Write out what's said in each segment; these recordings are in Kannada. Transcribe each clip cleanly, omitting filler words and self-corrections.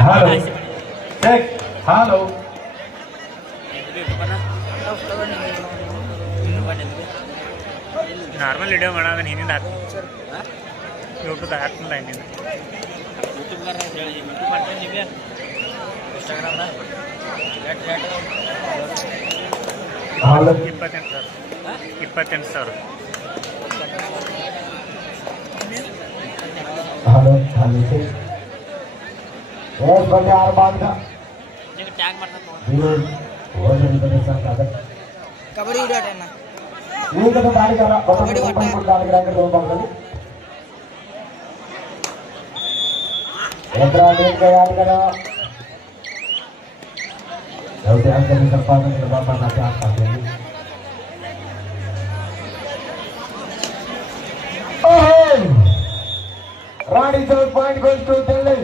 Halo. Cek. Halo. Normal video ಮಾಡೋದು ಹಿಂದಿಂದ ಯೂಟ್ಯೂಬ್ ಹಾಕ್ತಿಲ್ಲ ಹಿಂದಿಂದ Halo. 28,000 Halo. Halo. Cek. बंदे आर बांध का ಟ್ಯಾಗ್ ಮಾಡ್ತಾ ಕಬಡ್ಡಿ ಇಡೋಣ ये तो दाढ़ी कर रहा बड़ी वाटा दाढ़ी कर दो बांध एड्रा डेट का याद करो जब ध्यान करने संपादन के बाद ना क्या करते हैं ओह रानी चौक पॉइंट गोes to दिल्ली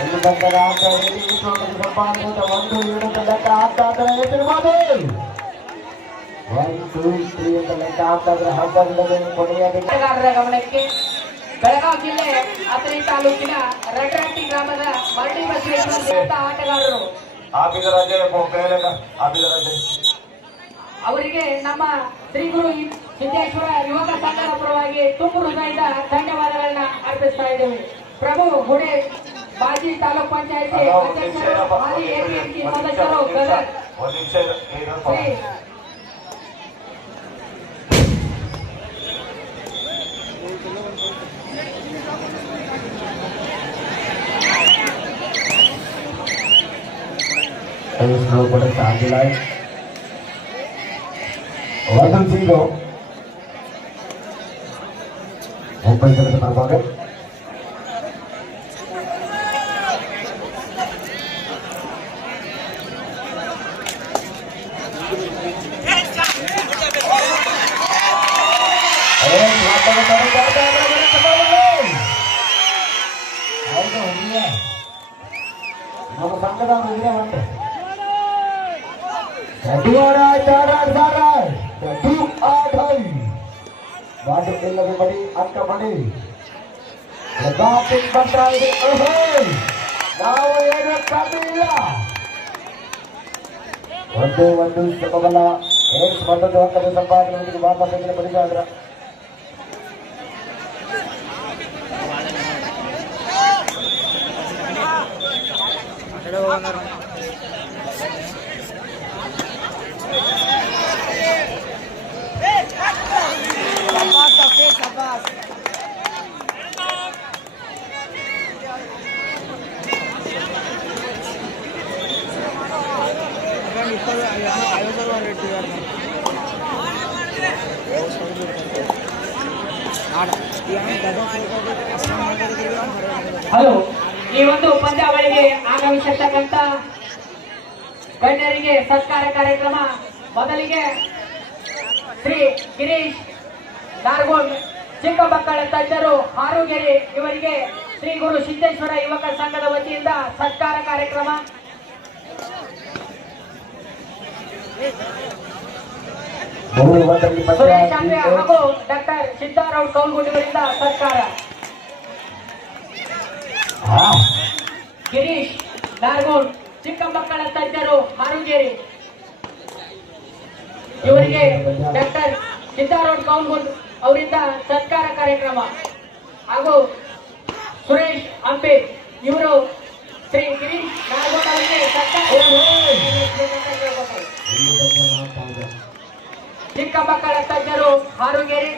ಇಲ್ಲಿ ಬಂದಾಗ ಆಟ ಈ ಚೌಕದ ಸಂಪಾದನೆ ಒಂದು ಇಡದ ಲೆಕ್ಕ ಆಗ್ತಾ ಇದ್ರೆ ಎತ್ತಿರಬಹುದು 1 2 3 ಅಂತ ಲೆಕ್ಕ ಆಗ್ತಾ ಇದ್ರೆ ಹಬ್ಬದ ಕೊನೆಯಾಗಿ ಆಟಗಾರರ ಗಮನಕ್ಕೆ ಬೆಳಗಾವಿ ಜಿಲ್ಲೆ ಅಥಣಿ ತಾಲೂಕಿನ ರಡ್ರಟ್ಟಿ ಗ್ರಾಮದ ಮರಡಿ ಬಸವೇಶ್ವರ ಆಟಗಾರರು ಆಬಿದರಾಜೆ ಬೋಕೇಲಕ ಆಬಿದರಾಜೆ ಅವರಿಗೆ ನಮ್ಮ ಶ್ರೀ ಗುರು ಸಿದ್ದೇಶ್ವರ ಯುವಕ ಸಂಘದ ಪರವಾಗಿ ತುಂಬು ಹೃದಯದ ಧನ್ಯವಾದಗಳನ್ನ ಅರ್ಪಿಸ್ತಾ ಇದ್ದೇವೆ. ಪ್ರಭು ಹುಡೆ ಬಾಜಿ ತಾಲೂಕ್ ಪಂಚಾಯತಿ ಅಧ್ಯಕ್ಷರು ಮಾಜಿ ಎಪಿಎಂಸಿ ಸದಸ್ಯರು Gadag Shri pada saat nilai 1-0 Mumbai ke depan banget lebih badi angka badi lebatin bantai ನಾವು ಏನು ಕಮ್ಮಿಲ್ಲ ಒಂದು ಸಬಲ ಏಸ್ ಮತ್ತೊಂದು ಅಂಕದ ಸಂಪಾದನೆ ವಾಪಸ್ ಬಡಿದಾದ್ರ ಹಲೋ ಈ ಒಂದು ಪಂದ್ಯಾವಳಿಗೆ ಆಗಮಿಸಿರ್ತಕ್ಕಂಥ ಗಣ್ಯರಿಗೆ ಸತ್ಕಾರ ಕಾರ್ಯಕ್ರಮ ಮೊದಲಿಗೆ ಶ್ರೀ ಗಿರೀಶ್ ನಾರ್ಗೋಡ್ ಚಿಕ್ಕ ಮಕ್ಕಳ ತಜ್ಞರು ಹಾರುಗೆರೆ ಇವರಿಗೆ ಶ್ರೀ ಗುರು ಸಿದ್ದೇಶ್ವರ ಯುವಕ ಸಂಘದ ವತಿಯಿಂದ ಸತ್ಕಾರ ಕಾರ್ಯಕ್ರಮ ಸುರೇಶ್ ಅಂಬೆ ಹಾಗೂ ಡಾಕ್ಟರ್ ಸಿದ್ದಾರಾವ್ ಕೌಲ್ಗುಡಿ ಅವರಿಂದ ಸತ್ಕಾರ ಗಿರೀಶ್ ನಾರ್ಗೋಡ್ ಚಿಕ್ಕ ಮಕ್ಕಳ ತಜ್ಞರು ಹಾರುಗೇರಿ ಇವರಿಗೆ ಡಾಕ್ಟರ್ ಸಿದ್ದಾರಾವ್ ಕೌಲ್ಗುಡ್ ಅವರಿಂದ ಸತ್ಕಾರ ಕಾರ್ಯಕ್ರಮ ಹಾಗೂ ಸುರೇಶ್ ಅಂಬೆ ಇವರು ಶ್ರೀ ಗಿರೀಶ್ ನಾರ್ಗೋಡ್ ಅವರಿಗೆ ಚಿಕ್ಕ ಮಕ್ಕಳ ತಜ್ಞರು ಹಾರುಗೇರಿ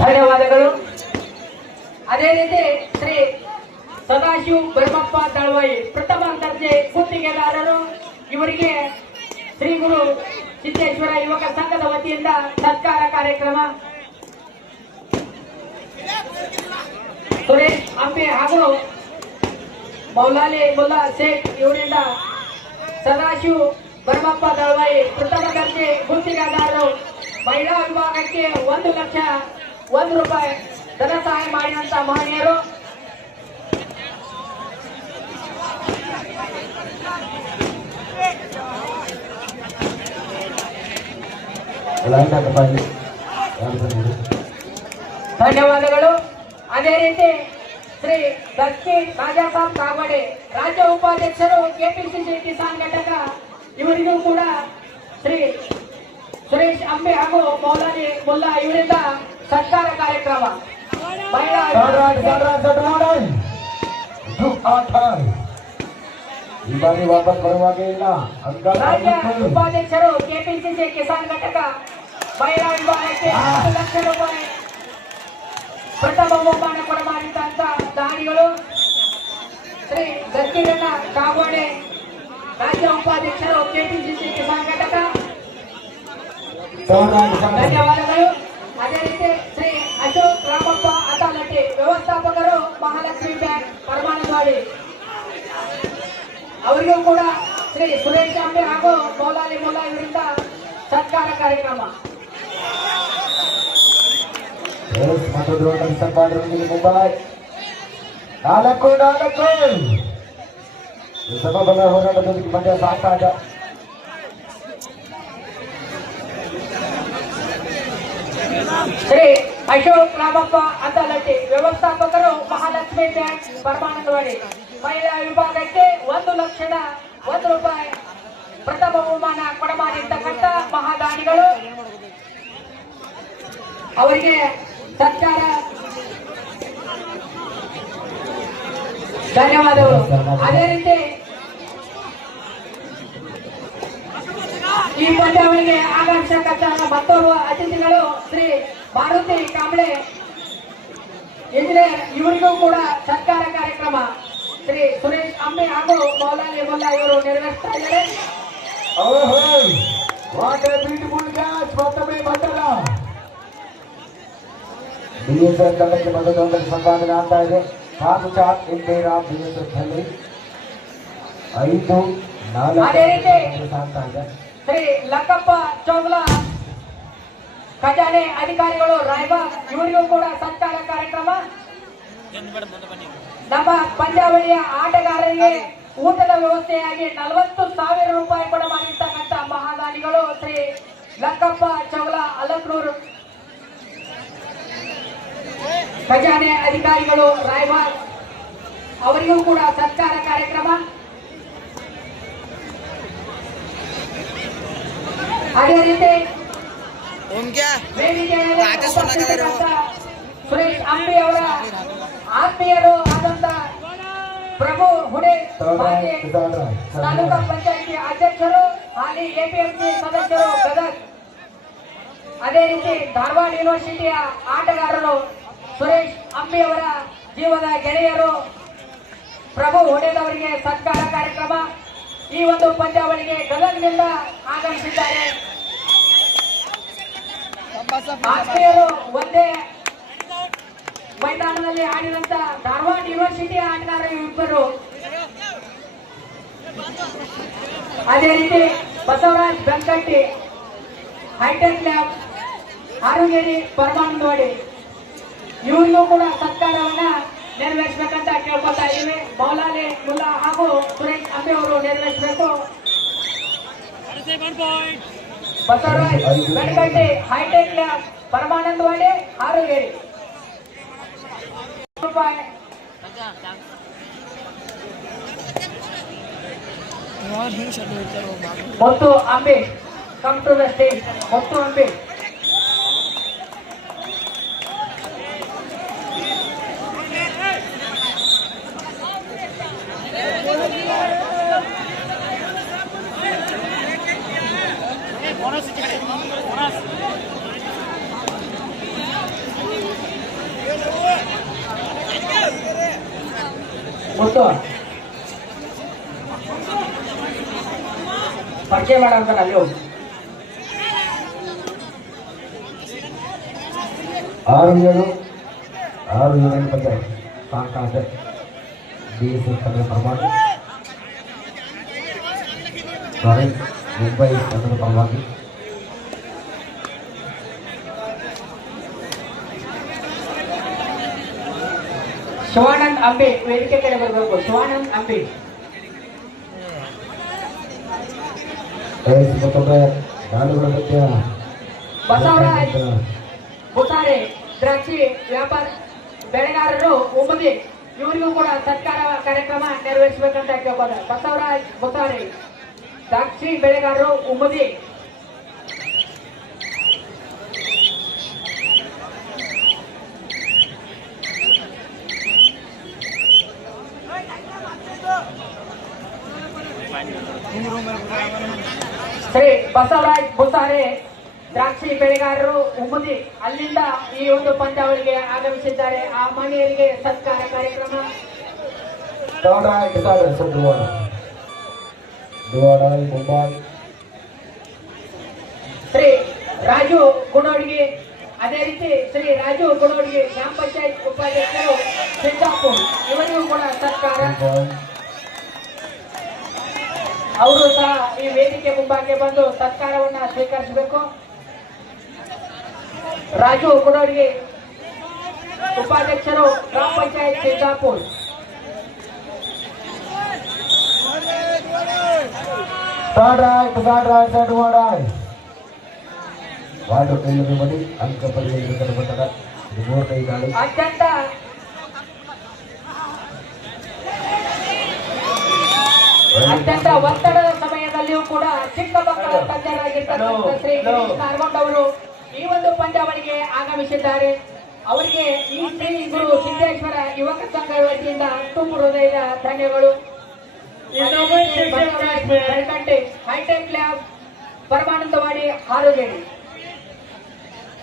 ಧನ್ಯವಾದಗಳು. ಅದೇ ರೀತಿ ಶ್ರೀ ಸದಾಶಿವ್ ಭರಮಪ್ಪ ದಳವಾಯಿ ಪ್ರಥಮ ದರ್ಜೆ ಗುತ್ತಿಗೆದಾರರು ಇವರಿಗೆ ಶ್ರೀ ಗುರು ಸಿದ್ದೇಶ್ವರ ಯುವಕ ಸಂಘದ ವತಿಯಿಂದ ಸತ್ಕಾರ ಕಾರ್ಯಕ್ರಮ ಸುರೇಶ್ ಅಂಬೆ ಹಾಗೂ ಮೌಲಾಲಿ ಮುಲ್ಲಾ ಶೇಖ್ ಇವರಿಂದ ಸದಾಶಿವ್ ಭರಮಪ್ಪ ದಳವಾಯಿ ಪ್ರಥಮ ದರ್ಜೆ ಗುತ್ತಿಗೆದಾರರು ಮಹಿಳಾ ವಿಭಾಗಕ್ಕೆ 1,01 ರೂಪಾಯಿ ಧನ ಸಹಾಯ ಮಾಡಿದಂತ ಮಹನೀಯರು. ಧನ್ಯವಾದಗಳು. ಅದೇ ರೀತಿ ಶ್ರೀ ದಕ್ಷಿ ರಾಜಾಸಾಬ್ ಕಾಗವಾಡೆ ರಾಜ್ಯ ಉಪಾಧ್ಯಕ್ಷರು ಕೆಪಿಸಿಸಿ ಕಿಸಾನ್ ಘಟಕ, ಇವರಿಗೂ ಕೂಡ ಶ್ರೀ ಸುರೇಶ್ ಅಂಬೆ ಹಾಗೂ ಮೌಲಾನಿ ಮುಲ್ಲಾ ಇವರಿಂದ ಸತ್ಕಾರ ಕಾರ್ಯಕ್ರಮ. ರಾಜ್ಯ ಉಪಾಧ್ಯಕ್ಷರು ಕೆಪಿಸಿಸಿ ಕಿಸಾನ್ ಘಟಕ ಮಹಿಳಾ ವಿಭಾಗಕ್ಕೆ 1 ಲಕ್ಷ ರೂಪಾಯಿ ಪ್ರಥಮ ಬಹುಮಾನ ಕೊಡಮಾಡಿದಂತ ದಾನಿಗಳು ಶ್ರೀ ದಕ್ಷಿಣ ಕಾಗೋಡೆ ರಾಜ್ಯ ಉಪಾಧ್ಯಕ್ಷರು ಕೆಪಿಸಿಸಿ ಕಿಸಾನ್ ಘಟಕ, ಧನ್ಯವಾದಗಳು. ಅದೇ ರೀತಿ ಶ್ರೀ ಅಶೋಕ್ ರಾಮಪ್ಪ ಅತಾಲಟ್ಟಿ ವ್ಯವಸ್ಥಾಪಕರು ಮಹಾಲಕ್ಷ್ಮಿ ಬ್ಯಾಂಕ್ ಪರಮಾನಂದವಾಡಿ, ಅವರಿಗೂ ಕೂಡ ಶ್ರೀ ಸುರೇಶ್ ಅಂಬೆ ಹಾಗೂ ಮೌಲಾಲಿ ಮುಲ್ಲಾ ಇವರಿಂದ ಸತ್ಕಾರ ಕಾರ್ಯಕ್ರಮ. ಮುಂಬೈ 4-4 ಸಮಬಲ ಹೋರಾಟದೊಂದಿಗೆ ಮಂಡ್ಯ ಸಾಕಾಟ. ಶ್ರೀ ಅಶೋಕ್ ರಾಮಪ್ಪ ಅತಾಲಟ್ಟಿ ವ್ಯವಸ್ಥಾಪಕರು ಮಹಾಲಕ್ಷ್ಮಿ ಬ್ಯಾಂಕ್ ಪರಮಾನಂದವಾಡಿ ಮಹಿಳಾ ವಿಭಾಗಕ್ಕೆ 1,01 ರೂಪಾಯಿ ಪ್ರಥಮ ಬಹುಮಾನ ಕೊಡಮಾಡಿರ್ತಕ್ಕಂಥ ಮಹಾದಾನಿಗಳು, ಅವರಿಗೆ ಸತ್ಕಾರ, ಧನ್ಯವಾದಗಳು. ಅದೇ ರೀತಿ ಈ ಪಂದ್ಯಾವಳಿಗೆ ಆಗಮಿಸತಕ್ಕಂಥ ಮತ್ತೋರ್ವ ಅತಿಥಿಗಳು ಶ್ರೀ ಮಾರುತಿ ಕಾಂಬ್ಳೆ ಇಂಜಿನಿಯರ್, ಇವರಿಗೂ ಕೂಡ ಸತ್ಕಾರ ಕಾರ್ಯಕ್ರಮ ಶ್ರೀ ಸುರೇಶ್ ಅಂಬೆ ಹಾಗೂ ಮೌಲಾಲಿ ಮುಲ್ಲಾ ಇವರು ನೆರವೇರಿಸ್ತಾ ಇದ್ದಾರೆ. ಬಿಎಸ್ಎಫ್ ತಂಡಕ್ಕೆ ಮೊದಲೊಂದು ಸಂಪಾದನೆ ಆಗ್ತಾ ಇದೆ. 4 ಚಾಪ್ ಇಂಟೇರಾ ಬಿಎಸ್ಎಫ್ ನಲ್ಲಿ 5-4 ಅದೇ ರೀತಿ ಆಗ್ತಾ ಇದೆ. ಶ್ರೀ ಲಕ್ಕಪ್ಪ ಚೌಗ್ಲಾ ಖಜಾನೆ ಅಧಿಕಾರಿಗಳು ರಾಯಬಾಗ್, ಇವರಿಗೂ ಕೂಡ ಸತ್ಕಾರ ಕಾರ್ಯಕ್ರಮ. ನಮ್ಮ ಪಂದ್ಯಾವಳಿಯ ಆಟಗಾರರಿಗೆ ಊಟದ ವ್ಯವಸ್ಥೆಯಾಗಿ 40,000 ರೂಪಾಯಿ ಕೊಡಮಾಡಿರ್ತಕ್ಕಂಥ ಮಹಾದಾನಿಗಳು ಶ್ರೀ ಲಕ್ಕಪ್ಪ ಚೌಗ್ಲಾ ಅಲಕ್ನೂರು ಖಜಾನೆ ಅಧಿಕಾರಿಗಳು ರಾಯಬಾಗ್, ಅವರಿಗೂ ಕೂಡ ಸತ್ಕಾರ ಕಾರ್ಯಕ್ರಮ. ಅದೇ ರೀತಿ ವೇದಿಕೆಯಲ್ಲಿ ಉಪಸ್ಥಿತರಾದ ಸುರೇಶ್ ಅಂಬಿ ಅವರ ಆತ್ಮೀಯರು ಆದಂತ ಪ್ರಭು ಹುಡೆ ಮಾಜಿ ತಾಲೂಕಾ ಪಂಚಾಯಿತಿ ಅಧ್ಯಕ್ಷರು, ಹಾಲಿ ಎಪಿಎಂಸಿ ಸದಸ್ಯರು ಗದಗ್, ಅದೇ ರೀತಿ ಧಾರವಾಡ ಯೂನಿವರ್ಸಿಟಿಯ ಆಟಗಾರರು ಸುರೇಶ್ ಅಂಬಿ ಅವರ ಜೀವದ ಗೆಳೆಯರು ಪ್ರಭು ಹೊಡೆದವರಿಗೆ ಸತ್ಕಾರ ಕಾರ್ಯಕ್ರಮ. ಈ ಒಂದು ಪಂದ್ಯಾವಳಿಗೆ ಗದಗ್ನಿಂದ ಆಗಮಿಸಿದ್ದಾರೆ. ಆತ್ಮೀಯರು ಒಂದೇ ಮೈದಾನದಲ್ಲಿ ಆಡಿದಂತ ಧಾರವಾಡ ಯೂನಿವರ್ಸಿಟಿಯ ಆಟಗಾರರು ಇಬ್ಬರು, ಅದೇ ರೀತಿ ಬಸವರಾಜ್ ಬೆಂಕಟ್ಟಿ ಹೈಟೆಕ್ ಲ್ಯಾಬ್ ಆರುಗೇರಿ ಪರಮಾನಂದವಾಡಿ, ಇವರಿಗೂ ಕೂಡ ಸತ್ಕಾರವನ್ನ ನೆರವೇರಿಸಬೇಕಂತ ಕೇಳ್ಕೊತಾ ಇದ್ದೀವಿ. ಮೌಲಾಲಿ ಮುಲ್ಲಾ ಹಾಗೂ ಸುರೇಶ್ ಅಂಬೆ ಅವರು ನೆರವೇರಿಸಬೇಕು. ಬಸವರಾಜ್ ಬೆಂಕಟ್ಟಿ ಹೈಟೆಕ್ ಲ್ಯಾಬ್ ಪರಮಾನಂದವಾಡಿ ಆರುಗೇರಿ ರೂಪಾಯಿ. Muttu Ambe come to the stage. Muttu Ambe Muttu ಪರಿಚಯ ಮಾಡೋಂತ ಅಲ್ಲಿ ಹೋಗಿ 6-7 ಪಂಚಾಯತ್ ಸಾಕಾಟ ಬಿಎಸ್ಎಫ್ ತಂಡದ ಪರವಾಗಿ, ಮುಂಬೈ ತಂಡದ ಪರವಾಗಿ ಶಿವಾನಂದ್ ಅಂಬಿ ವೇದಿಕೆ ಕಡೆ ಬರಬೇಕು. ಶಿವಾನಂದ್ ಅಂಬಿ. ಬಸವರಾಜ್ ಬುಸಾರೆ ದ್ರಾಕ್ಷಿ ವ್ಯಾಪಾರ ಬೆಳೆಗಾರರು ಉಮ್ಮದಿ ಇವರಿಗೂ ಕೂಡ ಸತ್ಕಾರ ಕಾರ್ಯಕ್ರಮ ನೆರವೇರಿಸಬೇಕಂತ ಕೇಳ್ಬೋದು. ಬಸವರಾಜ್ ಬುಸಾರೆ ದ್ರಾಕ್ಷಿ ಬೆಳೆಗಾರರು ಉಮ್ಮದಿ. ಶ್ರೀ ಬಸವರಾಜ್ ಬುಸಾರೆ ದ್ರಾಕ್ಷಿ ಬೆಳೆಗಾರರು ಉಮ್ಮದಿ ಅಲ್ಲಿಂದ ಈ ಒಂದು ಪಂದ್ಯಾವಳಿಗೆ ಆಗಮಿಸಿದ್ದಾರೆ. ಆ ಮನೆಯವರಿಗೆ ಸತ್ಕಾರ ಕಾರ್ಯಕ್ರಮ. ಶ್ರೀ ರಾಜು ಗುಣೋಡಿಗೆ ಅದೇ ರೀತಿ ಶ್ರೀ ರಾಜು ಗುಣೋಡಿಗೆ ಗ್ರಾಮ ಪಂಚಾಯತ್ ಉಪಾಧ್ಯಕ್ಷರು ಸಿದ್ದಾಪುರ್ ಇವರಿಗೂ ಕೂಡ ಸತ್ಕಾರ. ಅವರು ಸಹ ಈ ವೇದಿಕೆ ಮುಂಭಾಗಕ್ಕೆ ಬಂದು ಸತ್ಕಾರವನ್ನ ಸ್ವೀಕರಿಸಬೇಕು. ರಾಜು ಗುಡೋಡಿಗೆ ಉಪಾಧ್ಯಕ್ಷರು ಗ್ರಾಮ ಪಂಚಾಯತ್ ಸಿದ್ದಾಪುರ್. ಅತ್ಯಂತ ಒತ್ತಡದ ಸಮಯದಲ್ಲಿಯೂ ಕೂಡ ಚಿಕ್ಕ ಮಕ್ಕಳ ತಜ್ಞರಾಗಿರ್ತಕ್ಕಂಥ ಶ್ರೀ ಗಿರೀಶ್ ನಾರ್ಗೊಂಡ್ ಅವರು ಈ ಒಂದು ಪಂದ್ಯಾವಳಿಗೆ ಆಗಮಿಸಿದ್ದಾರೆ. ಅವರಿಗೆ ಈ ಶ್ರೀ ಗುರು ಸಿದ್ದೇಶ್ವರ ಯುವಕ ಸಂಘ ವತಿಯಿಂದ ತುಂಬು ಹೃದಯದ ಧನ್ಯಗಳು. ಹೈಟೆಕ್ ಲ್ಯಾಬ್ ಪರಮಾನಂದವಾಡಿ ಹಾರುಗೇಡಿ.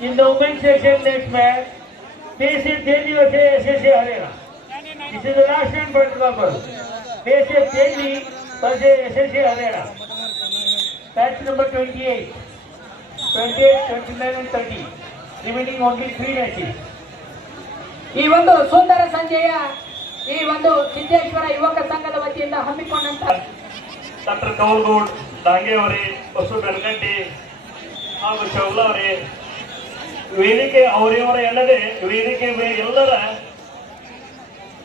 In the women's section next match, PSF Delhi vs SSC Harera. This is the last time for Kabul. PSF Delhi vs SSC Harera. Match number 28, 29 and 30. Remaining only 3 matches. ಈ ಒಂದು ಸುಂದರ ಸಂಜೆಯ ಈ ಒಂದು ಸಿದ್ದೇಶ್ವರ ಯುವಕ ಸಂಘದ ವತಿಯಿಂದ ಹಮ್ಮಿಕೊಂಡಂತ ಡಾಕ್ಟರ್ ಕೌಲ್ಗೌಡ್ ಡಾಂಗೆ ಅವರೇ, ಬಸು ಬೆಳಗಂಡಿ ಹಾಗೂ ಶೌಲ ಅವರೇ, ವೇದಿಕೆ ಅವರಿವರ ಎಲ್ಲದೆ ವೇದಿಕೆ ಎಲ್ಲರ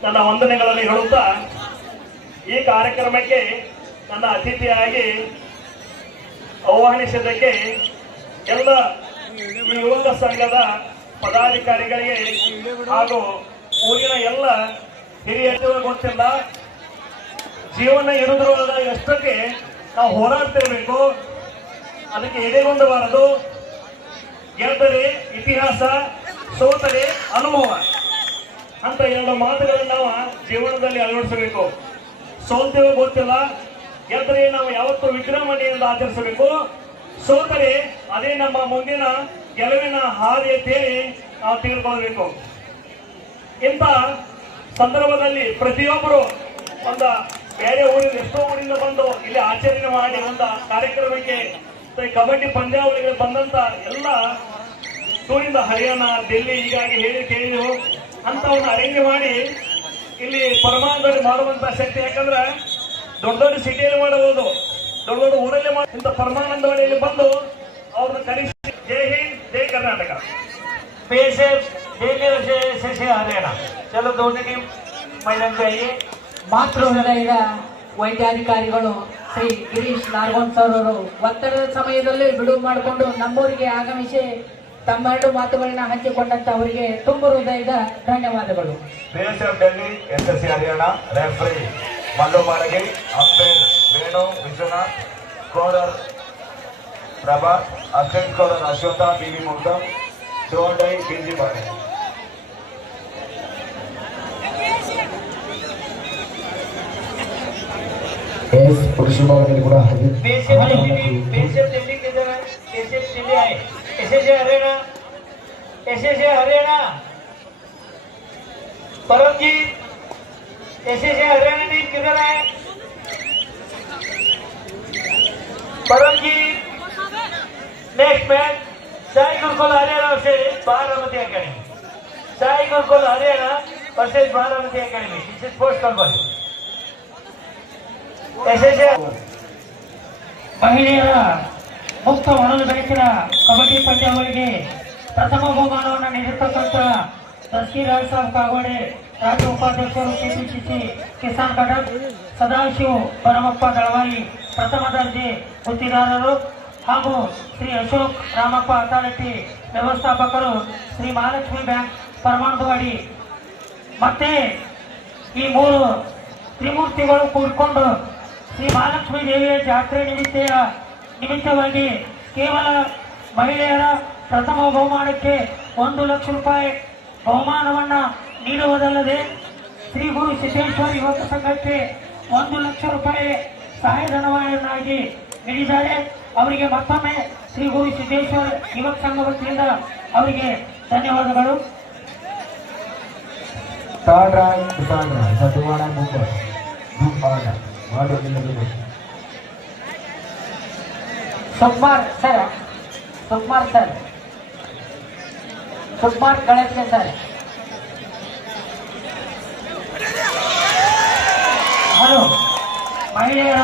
ನನ್ನ ವಂದನೆಗಳನ್ನು ಹೇಳುತ್ತಾ ಈ ಕಾರ್ಯಕ್ರಮಕ್ಕೆ ನನ್ನ ಅತಿಥಿಯಾಗಿ ಆಹ್ವಾನಿಸಿದ್ದಕ್ಕೆ ಎಲ್ಲ ಈ ಯುವಕ ಸಂಘದ ಪದಾಧಿಕಾರಿಗಳಿಗೆ ಹಾಗೂ ಊರಿನ ಎಲ್ಲ ಹಿರಿಯರು ಗೊತ್ತಿಲ್ಲ, ಜೀವನ ಇರುವುದರ ಎಷ್ಟಕ್ಕೆ ನಾವು ಹೋರಾಡ್ತಿರ್ಬೇಕು, ಅದಕ್ಕೆ ಎದೆಗೊಂಡಬಾರದು. ಗೆದ್ದರೆ ಇತಿಹಾಸ, ಸೋತರೆ ಅನುಭವ ಅಂತ ಎರಡು ಮಾತುಗಳನ್ನು ನಾವು ಜೀವನದಲ್ಲಿ ಅಳವಡಿಸಬೇಕು. ಸೋಲ್ತೇವೆ ಗೊತ್ತಿಲ್ಲ, ಗೆದ್ದರೆ ನಾವು ಯಾವತ್ತೂ ವಿಜೃಂಭಣೆಯಿಂದ ಆಚರಿಸಬೇಕು, ಸೋತರೆ ಅದೇ ನಮ್ಮ ಮುಂದಿನ ಗೆಲುವಿನ ಹಾದಿ ಅಂತೇಳಿ ನಾವು ತಿಳ್ಕೊಳ್ಬೇಕು. ಇಂಥ ಸಂದರ್ಭದಲ್ಲಿ ಪ್ರತಿಯೊಬ್ಬರು ಒಂದು ಬೇರೆ ಊರಿಂದ ಎಷ್ಟೋ ಊರಿಂದ ಬಂದು ಇಲ್ಲಿ ಆಚರಣೆ ಮಾಡಿ ಒಂದು ಕಾರ್ಯಕ್ರಮಕ್ಕೆ ಕಬಡ್ಡಿ ಪಂದ್ಯಾವಳಿಗಳು ಬಂದಂತ ಎಲ್ಲ ಟೂರಿಂದ ಹರಿಯಾಣ, ಡೆಲ್ಲಿ ಹೀಗಾಗಿ ಹೇಳಿ ಕೇಳಿದೆವು ಅಂತವನ್ನ ಅರೇಂಜ್ ಮಾಡಿ ಇಲ್ಲಿ ಪರಮಾನಂದವಾಗಿ ಮಾಡುವಂತ ಶಕ್ತಿ. ಯಾಕಂದ್ರೆ ದೊಡ್ಡ ದೊಡ್ಡ ಸಿಟಿಯಲ್ಲಿ ಮಾಡಬಹುದು, ದೊಡ್ಡ ದೊಡ್ಡ ಊರಲ್ಲಿ ಇಂಥ ಪರಮಾನಂದವಾಡಿಯಲ್ಲಿ ಬಂದು ಅವ್ರನ್ನ ಕರೆಸಿ. ಜೈ ಹಿಂದ್, ಜೈ ಕರ್ನಾಟಕ. PSF दिल्ली से SSC हरियाणा. चलो दोनों टीम मैदान पे आइए. ಮಾತೃ ಹೃದಯದ ವೈದ್ಯಾಧಿಕಾರಿಗಳು ಶ್ರೀ ಗಿರೀಶ್ ನಾರ್ಗೊಂಡ್ ಸರ್ ಅವರು ಒತ್ತಡದ ಸಮಯದಲ್ಲಿ ಬಿಡುವು ಮಾಡಿಕೊಂಡು ನಮ್ಮೂರಿಗೆ ಆಗಮಿಸಿ ತಮ್ಮೆರಡು ಮಾತುಗಳನ್ನ ಹಂಚಿಕೊಂಡಂತ ಅವರಿಗೆ ತುಂಬು ಹೃದಯದ ಧನ್ಯವಾದಗಳು. PSF Delhi SSC Haryana. Referee Mallu Malagi, umpire Venu Vishwanath, scorer Prabha, assistant scorer Ashwatha BV ಮುಗ್ಧಂ, ಚೋಡೈ ಬಿಜಿ ಬಾರೆ. पुरुष विभागातील ಕೂಡ PSF दिल्ली किधर है? PSF दिल्ली आए. SSC Haryana, SSC Haryana. Paramjeet, SSC Haryana team किधर है? Paramjeet. Next match Sai Gurukul Haryana versus Baramati academy. Sai Gurukul Haryana versus Baramati academy. This is first call. ಮಹಿಳೆಯರ ಮುಕ್ತ ಒಣಲು ಬೆಳಕಿನ ಕಬಡ್ಡಿ ಪಂದ್ಯಾವಳಿಗೆ ಪ್ರಥಮ ಬಹುಮಾನವನ್ನು ನೀಡಿರ್ತಕ್ಕಂಥ तहसील साहब कागोडे, राज्य उपाध्यक्षರು ಕೆಪಿಸಿಸಿ ಕಿಸಾನ್ ಘಟಕ, ಸದಾಶಿವ ಭರಮಪ್ಪ ದಳವಾಯಿ ಪ್ರಥಮ ದರ್ಜೆ ಗುತ್ತಿಗೆದಾರರು ಹಾಗೂ ಶ್ರೀ ಅಶೋಕ್ ರಾಮಪ್ಪ ಅಥಾರಿಟಿ ವ್ಯವಸ್ಥಾಪಕರು, ಶ್ರೀ ಮಹಾಲಕ್ಷ್ಮಿ ಬ್ಯಾಂಕ್ ಪರಮಾಣುವಾಡಿ ಮತ್ತೆ ಈ ಮೂರು ತ್ರಿಮೂರ್ತಿಗಳು ಕೂಡಿಕೊಂಡು ಶ್ರೀ ಮಹಾಲಕ್ಷ್ಮೀ ದೇವಿಯ ಜಾತ್ರೆ ನಿಮಿತ್ತವಾಗಿ ಕೇವಲ ಮಹಿಳೆಯರ ಪ್ರಥಮ ಬಹುಮಾನಕ್ಕೆ 1 ಲಕ್ಷ ರೂಪಾಯಿ ಬಹುಮಾನವನ್ನ ನೀಡುವುದಲ್ಲದೆ ಶ್ರೀ ಗುರು ಸಿದ್ದೇಶ್ವರ ಯುವಕ ಸಂಘಕ್ಕೆ 1 ಲಕ್ಷ ರೂಪಾಯಿ ಸಹಾಯಧನವನ್ನಾಗಿ ನೀಡಿದ್ದಾರೆ. ಅವರಿಗೆ ಮತ್ತೊಮ್ಮೆ ಶ್ರೀ ಗುರು ಸಿದ್ದೇಶ್ವರ ಯುವಕ ಸಂಘ ವತಿಯಿಂದ ಅವರಿಗೆ ಧನ್ಯವಾದಗಳು. Sukumar sir, Sukumar Kalache sir. Hello, ಮಹಿಳೆಯರ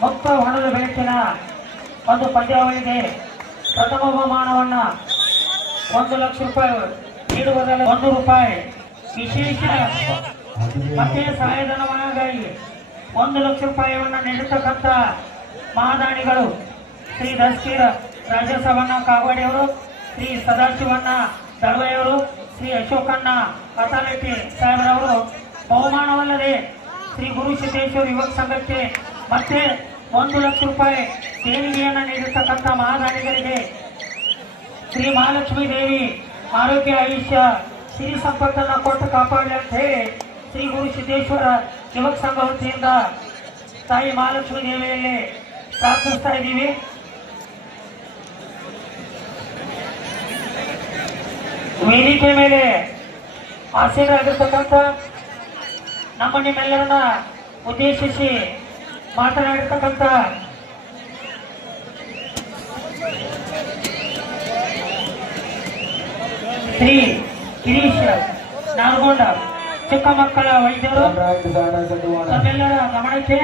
ಮುಕ್ತ ಹೊಣದ ಬೆಳಕಿನ ಒಂದು ಪಂದ್ಯಾವಳಿಗೆ ಪ್ರಥಮ ಬಹುಮಾನವನ್ನ 1 ಲಕ್ಷ ರೂಪಾಯಿ ನೀಡುವುದಲ್ಲ, 1 ರೂಪಾಯಿ ವಿಶೇಷ ಮತ್ತೆ ಸಹಾಯಧನವಾಗಿ 1 ಲಕ್ಷ ರೂಪಾಯಿಯನ್ನ ನೀಡತಕ್ಕಂಥ ಮಹಾದಾನಿಗಳು ಶ್ರೀ ದಸ್ಕೀರ ರಾಜಸವಣ್ಣ ಕಾಗವಾಡಿಯವರು, ಶ್ರೀ ಸದಾಶಿವಣ್ಣ ದಳವಾಯಿಯವರು, ಶ್ರೀ ಅಶೋಕಣ್ಣ ಅಥಾರಿಟಿ ಸಾಹೇಬರವರು ಬಹುಮಾನವಲ್ಲದೆ ಶ್ರೀ ಗುರು ಸಿದ್ದೇಶ್ವರ ಯುವಕ ಸಂಘಕ್ಕೆ ಮತ್ತೆ 1 ಲಕ್ಷ ರೂಪಾಯಿ ದೇಣಿಗೆಯನ್ನು ನೀಡಿರ್ತಕ್ಕಂಥ ಮಹಾದಾನಿಗಳಿಗೆ ಶ್ರೀ ಮಹಾಲಕ್ಷ್ಮೀ ದೇವಿ ಆರೋಗ್ಯ, ಆಯುಷ್ಯ, ಸಿರಿ ಸಂಪತ್ತನ್ನು ಕೊಟ್ಟು ಕಾಪಾಡಲಿ ಅಂತ ಹೇಳಿ ಶ್ರೀ ಗುರು ಸಿದ್ದೇಶ್ವರ ಯುವಕ ಸಂಘ ವತಿಯಿಂದ ತಾಯಿ ಮಹಾಲಕ್ಷ್ಮೀ ದೇವಿಯಲ್ಲಿ ಪ್ರಾರ್ಥಿಸ್ತಾ ಇದ್ದೀವಿ. ವೇದಿಕೆ ಮೇಲೆ ಆಸೀನರಾಗಿರ್ತಕ್ಕಂಥ ನಮ್ಮ ನಿಮ್ಮೆಲ್ಲರನ್ನ ಉದ್ದೇಶಿಸಿ ಮಾತನಾಡಿರ್ತಕ್ಕಂಥ ಶ್ರೀ ಗಿರೀಶ್ ನಾಲ್ಗೊಂಡ ಚಿಕ್ಕ ಮಕ್ಕಳ ವೈದ್ಯರು ತಮ್ಮೆಲ್ಲರ ಗಮನಕ್ಕೆ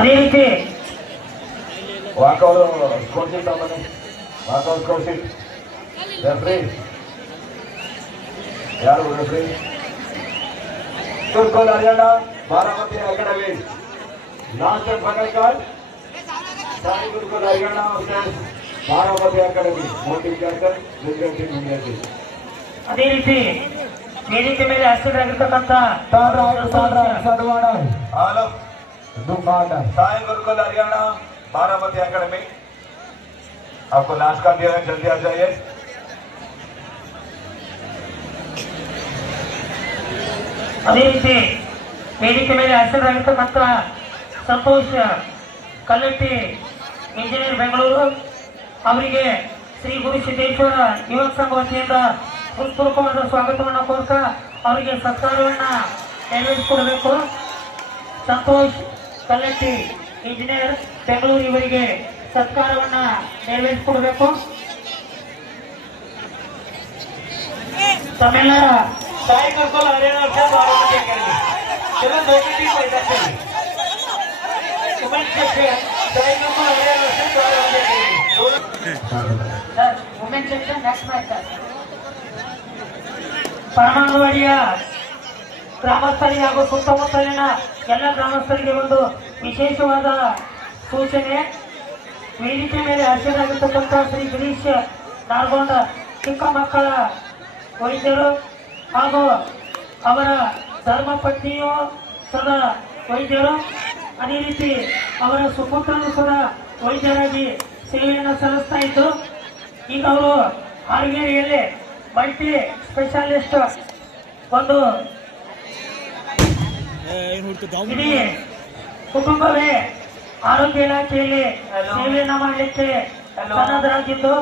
ಅದೇ ರೀತಿ ವಾಕೌಟ್ ಸ್ಕೋರ್ ಶೀಟ್ ಬನ್ನಿ, ವಾಕೌಟ್ ಸ್ಕೋರ್ ಶೀಟ್. ರೆಫ್ರಿ ಯಾರು? ರೆಫ್ರಿ ತುರ್ಕೋಲ್ Haryana Baramati academy. Last and final card Sai Gurukul Haryana versus Baramati academy. ಮೋಟಿವ್ ಕ್ಯಾಪ್ಟನ್ ಲಿಂಗನ್ ಇಂಡಿಯಾ ಟೀಮ್. ಅದೇ ರೀತಿ ವೇದಿಕೆ ಮೇಲೆ ಹಸಿರಾಗಿರ್ತಕ್ಕಂಥ ಹಲೋ साई गुरुकुल हरियाणा बारामती अकाडेमी, आपको लास्ट का दिया है, जल्दी आ जाइए. ಅದೇ ರೀತಿ ವೇದಿಕೆ ಮೇಲೆ ಹಸಿರಾಗಿರ್ತಕ್ಕಂಥ ಸಂತೋಷ್ ಕಲ್ಲಟ್ಟಿ ಇಂಜಿನಿಯರ್ ಬೆಂಗಳೂರು ಅವರಿಗೆ ಶ್ರೀ ಗುರು ಸಿದ್ದೇಶ್ವರ ಯುವಕ ಸಂಘ ವತಿಯಿಂದ ಹೃತ್ಪೂರ್ವಕವಾದ ಸ್ವಾಗತವನ್ನು ಕೋರ್ತಾ ಅವರಿಗೆ ಸತ್ಕಾರವನ್ನ ನೆರವೇರಿಸಿಕೊಡಬೇಕು. ಸಂತೋಷ್ ಕಲ್ಲಟ್ಟಿ ಇಂಜಿನಿಯರ್ ಬೆಂಗಳೂರು ಇವರಿಗೆ ಸತ್ಕಾರವನ್ನ ನೆರವೇರಿಸಿಕೊಡಬೇಕು. ತಮ್ಮೆಲ್ಲರ साई गुरुकुल हरियाणा से बारामती अकेडमी चलो दोनों टीम पैसा चाहिए वुमेन सेक्शन साई गुरुकुल हरियाणा से Baramati academy sir women section next match sir. ಪರಮಾಣುವಾಡಿಯ ಗ್ರಾಮಸ್ಥರಿಗೆ ಹಾಗೂ ಸುತ್ತಮುತ್ತಲಿನ ಎಲ್ಲ ಗ್ರಾಮಸ್ಥರಿಗೆ ಒಂದು ವಿಶೇಷವಾದ ಸೂಚನೆ. ವೇದಿಕೆ ಮೇಲೆ ಹಸಿರಾಗಿರ್ತಕ್ಕಂಥ ಶ್ರೀ ಗಿರೀಶ್ ನಾಲ್ಗೊಂಡ ಚಿಕ್ಕ ಮಕ್ಕಳ ವೈದ್ಯರು ಹಾಗೂ ಅವರ ಧರ್ಮಪತ್ನಿಯು ಸದಾ ವೈದ್ಯರು, ಅದೇ ರೀತಿ ಅವರ ಸುಪುತ್ರರು ಸದಾ ವೈದ್ಯರಾಗಿ ಸೇವೆಯನ್ನು ಸಲ್ಲಿಸ್ತಾ ಇದ್ದು ಈಗ ಅವರು ಹಾರಿಗೇರಿಯಲ್ಲಿ ಮಲ್ಟಿ ಸ್ಪೆಷಾಲಿಸ್ಟ್ ಒಂದು ಇಡೀ ಕುಟುಂಬವೇ ಆರೋಗ್ಯ ಇಲಾಖೆಯಲ್ಲಿ ಸೇವೆಯನ್ನು ಮಾಡಲಿಕ್ಕೆ ಸನ್ನದ್ಧರಾಗಿದ್ದು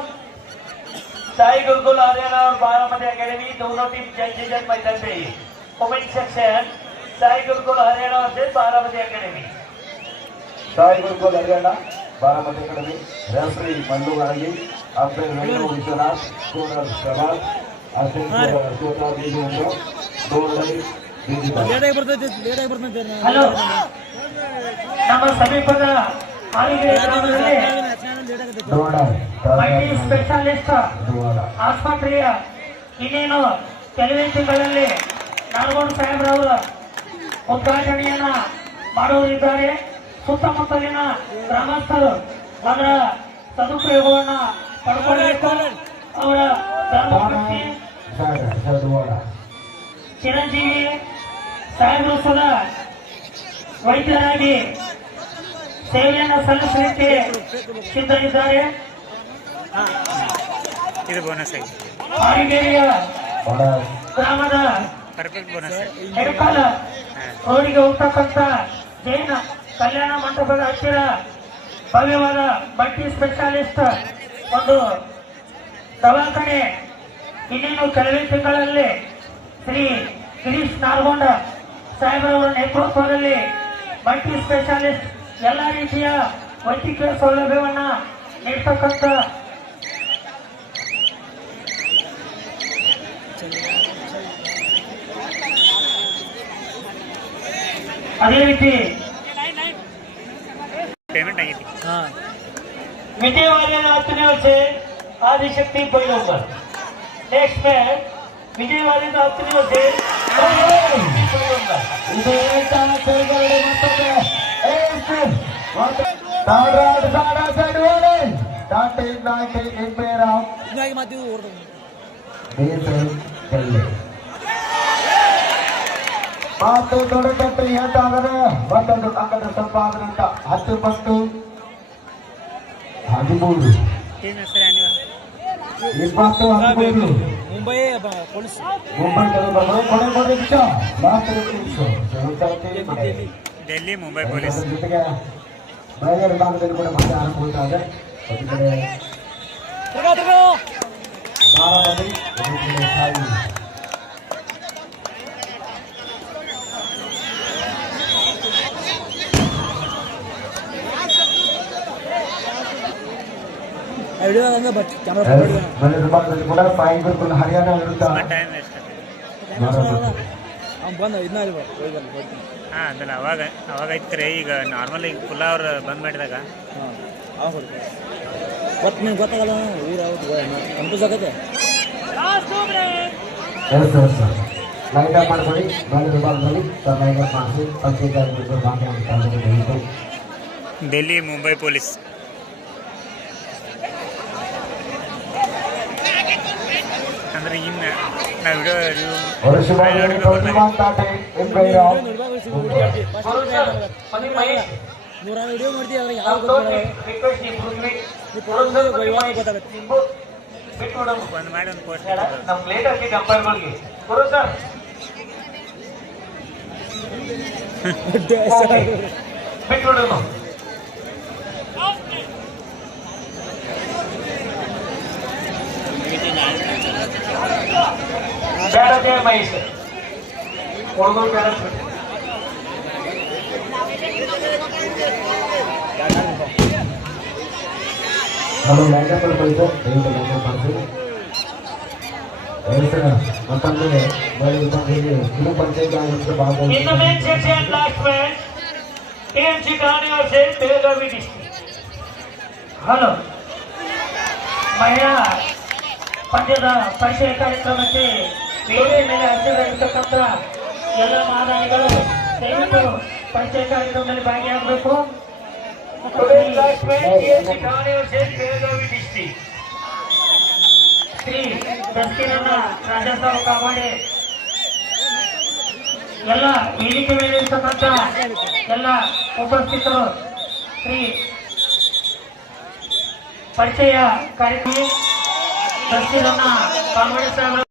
साई गुरुकुल हरियाणा और बारामती एकेडमी दोनों टीम जन मैदान पे ही वुमेन सेक्शन साई गुरुकुल हरियाणा और बारामती एकेडमी साई गुरुकुल हरियाणा बारामती अकादमी रेफरी मल्लू गारगी अंपायर वेणु विश्वनाथ स्कोरर प्रभात असिस्टेंट स्कोरर अशोक बीजी उंडो ಗೋಲ್ಡೈ बीजी ಹಲೋ ನಮ್ಮ ಸಮೀಪದ ಹಾಲಿಗೆ ಗ್ರಾಮದಲ್ಲಿ ಮಲ್ಟಿ ಸ್ಪೆಷಾಲಿಸ್ಟ್ ಆಸ್ಪತ್ರೆಯ ಇನ್ನೇನು ಕೆಲವೇ ತಿಂಗಳಲ್ಲಿ ನಾಲ್ಗೋಡು ಸಾಹೇಬ್ರವರು ಉದ್ಘಾಟನೆಯನ್ನ ಮಾಡುವರಿದ್ದಾರೆ. ಸುತ್ತಮುತ್ತಲಿನ ಗ್ರಾಮಸ್ಥರು ಅದರ ಸದುಪಯೋಗವನ್ನ ಪಡ್ಕೊಳ್ಬೇಕು. ಅವರ ಧರ್ಮಪತ್ನಿ ಚಿರಂಜೀವಿ ಸಾಹೇಬರು ಸದಾ ವೈದ್ಯರಾಗಿ ಸೇವೆಯನ್ನು ಸಲ್ಲಿಸಲಿಕ್ಕೆ ಸಿದ್ಧರಿದ್ದಾರೆ. ಇದು ಬೋನಸ್ ಆಗಿ ಹಾರಿಗೇರಿಯ ಗ್ರಾಮದ ಪರ್ಫೆಕ್ಟ್ ಬೋನಸ್ ಹೆಡಕಾಲ ರೋಡಿಗೆ ಹೋಗ್ತಕ್ಕಂಥ ಜೈನ ಕಲ್ಯಾಣ ಮಂಟಪದ ಹತ್ತಿರ ಭವ್ಯವಾದ ಮಲ್ಟಿ ಸ್ಪೆಷಾಲಿಸ್ಟ್ ಒಂದು ದವಾಖಾನೆ ಇನ್ನೇನು ಕೆಲವೇ ತಿಂಗಳಲ್ಲಿ ಶ್ರೀ ಗಿರೀಶ್ ನಾಲ್ಗೊಂಡ ಸಾಹೇಬರವರ ನೇತೃತ್ವದಲ್ಲಿ ಮಲ್ಟಿ ಸ್ಪೆಷಾಲಿಸ್ಟ್ ಎಲ್ಲ ರೀತಿಯ ವೈದ್ಯಕೀಯ ಸೌಲಭ್ಯವನ್ನ ನೀಡ್ತಕ್ಕಂಥ ಅದೇ ರೀತಿ ಪೇಮೆಂಟ್ ಆಗೈತಿ. विजयवाड़े अपने से आदिशक्ति पैगंबर नेक्स्ट मैच विजयवाड़े अपने से ಮಾತು ದೊಡ್ಡಕಟ್ಟು ಹೇಳ್ತಾದರೆ ಒಂದೊಂದು ಅಂಗದ ಸಂಪಾದನೆಯಿಂದ 10 ಪಟ್ಟು 13 ಟೀಮ್ ಹೆಸರು ಏನಿವ? 20 13 ಮುಂಬೈ ಪೊಲೀಸ್ ಮುಂಬೈ ಕೊಡೆ ಬಿಟ್ಟ ಲಾಸ್ಟ್ ಡೆಲ್ಲಿ ಮುಂಬೈ ಪೊಲೀಸ್ ಜೊತೆಗೆ ಬೇರೆ ಭಾಗದಲ್ಲಿ ಕೂಡ ಮತ್ತೆ ಆರಂಭ ಇದೆ. ಒಂದು ಕಡೆ ಬಾರಾಮತಿ, ಒಂದು ಕಡೆ ಸಾಯಿ. ಮನೆ ವಿಭಾಗದಲ್ಲಿ ಕೂಡ ಸಾಯಿ ಗುರುಕುಲ್ ಹರಿಯಾಣ ವಿರುದ್ಧ ಟೈಮ್ ವೇಸ್ಟ್ ಹಾಂ ಅದಲ್ಲ ಅವಾಗ ಐತ್ರಿ. ಈಗ ನಾರ್ಮಲ್ ಈಗ ಫುಲ್ ಅವ್ರು ಬಂದ್ ಮಾಡಿದಾಗ ಗೊತ್ತಾಗಲ್ಲ ಊರು ಯಾವ್ದು ಕನ್ಫ್ಯೂಸ್ ಆಗತ್ತೆ. ಲೈಟ್ ಅಪ್ ಮಾಡ್ಕೊಳ್ಳಿ. ಮನೆ ವಿಭಾಗದಲ್ಲಿ ಲೈಟ್ ಅಪ್ ಮಾಡಿಸಿ ಡೆಲ್ಲಿ ಮುಂಬೈ ಪೊಲೀಸ್ ಅಂದ್ರೆ ಇನ್ನು ನಾವು ವಿಡಿಯೋ ನೂರ ವಿಡಿಯೋ ಮಾಡ್ತೀವಿ ಅದ್ರಾಗ ಯಾವ ಗೊತ್ತಾಗುತ್ತೆ. ಬಂದ್ ಮಾಡಿ ಒಂದು ಪೋಸ್ಟ್ ನಮ್ ಲೇಟ್ ಆಗಿ ಕಂಪೇರ್ಗಳಿಗೆ ಕೊಡು ಸರ್. ಬಿಟ್ಬಿಡು ಬೇಡಕ್ಕೆ ಮಹೇಶ್ ಕೊಡೋದು ಬೇಡ. ಹಲೋ ಲೈಟ್ ಅಪ್ ಮಾಡಿದ್ದು ದಯವಿಟ್ಟು ಲೈಟ್ ಅಪ್ ಮಾಡಿಸಿ. ಮತ್ತೊಂದು ಮಳೆ ವಿಭಾಗದಲ್ಲಿ ಕಿರು ಪಂಚಾಯತ್ ಆಡಳಿತ ಭಾಗ In the main section last match, TMC Ghani versus Belgavi district. Hello ಮಹಿಳಾ ಪಂದ್ಯದ ಪರಿಚಯ ಕಾರ್ಯಕ್ರಮಕ್ಕೆ ವೇದಿಕೆ ಮೇಲೆ ಹಸಿರಾಗಿರ್ತಕ್ಕಂಥ ಎಲ್ಲ ಮಹಾದಾನಿಗಳು ದಯವಿಟ್ಟು ಪರಿಚಯ ಕಾರ್ಯಕ್ರಮದಲ್ಲಿ ಭಾಗಿಯಾಗಬೇಕು. Today's last match, TMC Ghani versus Belgavi district. Shri ದಸ್ತಿರನ್ನ Rajyotsava ಕಾಪಾಡಿ ಎಲ್ಲ ವೇದಿಕೆ ಮೇಲೆ ಇರ್ತಕ್ಕಂಥ ಎಲ್ಲ ಉಪಸ್ಥಿತರು ಶ್ರೀ ಪರಿಚಯ ಕಾರ್ಯಕ್ರಮ ದಸ್ತಿರನ್ನ ಕಾಪಾಡಿ ಸಾಹೇಬರು